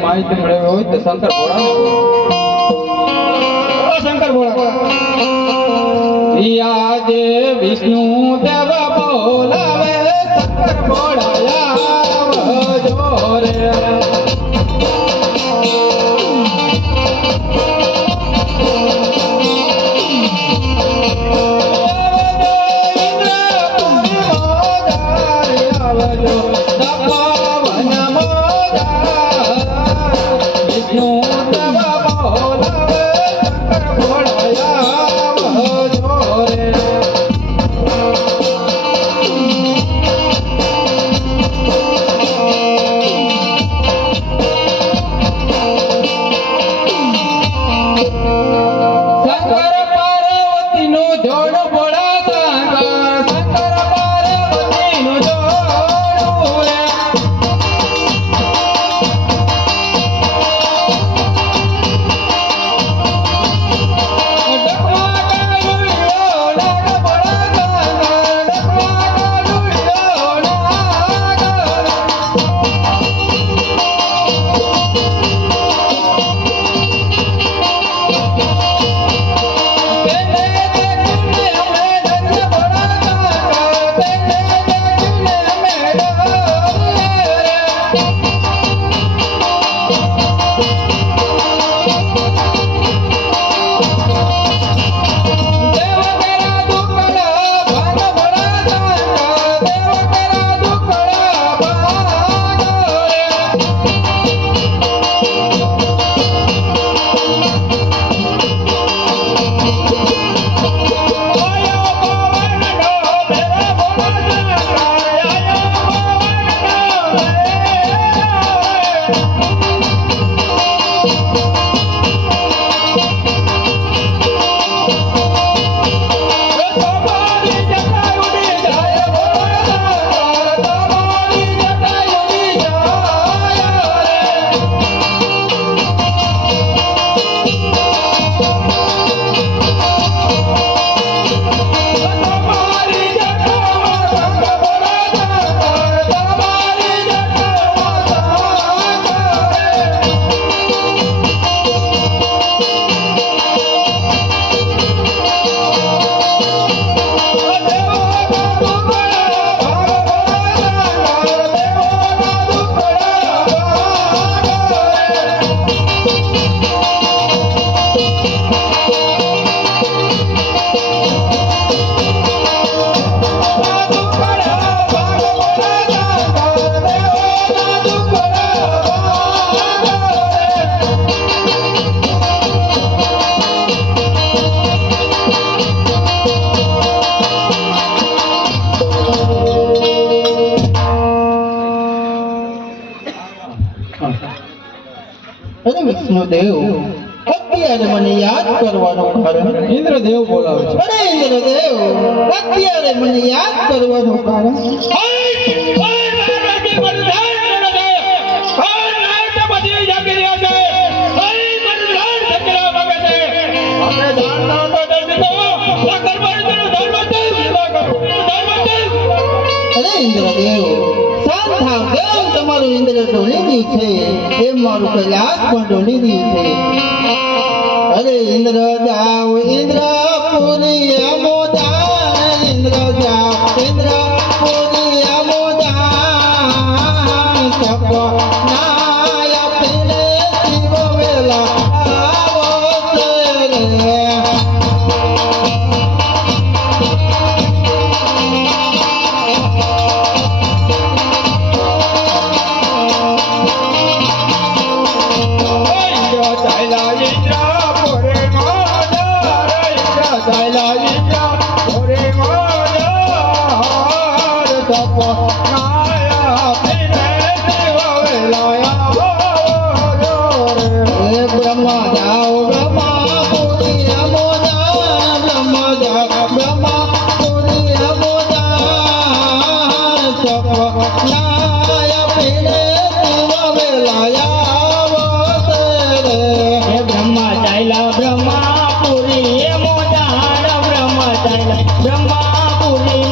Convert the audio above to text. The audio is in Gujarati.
माहिती मिळावी होय तर शंकर भोळा या दे विष्णू देव बोलावे शंकर भोळा जोरे વિષ્ણુદેવ અત્યારે મને યાદ કરવાનું કારણ ઇન્દ્રદેવ બોલાવે છે. અરે ઇન્દ્રદેવ અત્યારે મને યાદ કરવાનું કારણ અરે ઇન્દ્રદેવ શાંત થાવ કેમ તમારું ઇન્દ્ર ઢોલી રહ્યું છે એમ મારું કૈલાસ પણ ઢોલી રહ્યું છે અરે ઇન્દ્ર જાઓ ઇન્દ્રપુરી અમોદાન ઇન્દ્ર જાઓ ઇન્દ્રપુરી અમોદાન સપનાય પીને શિવ વેલા આવો છે રે હે બ્રહ્મા જાઓ બ્રહ્માપુરી અમોદાન બ્રહ્મા જાઓ બ્રહ્માપુરી અમોદાન સપનાય પીને શિવ વેલા આવો છે રે હે બ્રહ્મા ચાલ્યા બ્રહ્માપુરી મોજાણ બ્રહ્મા ચાલ્યા બ્રહ્માપુરી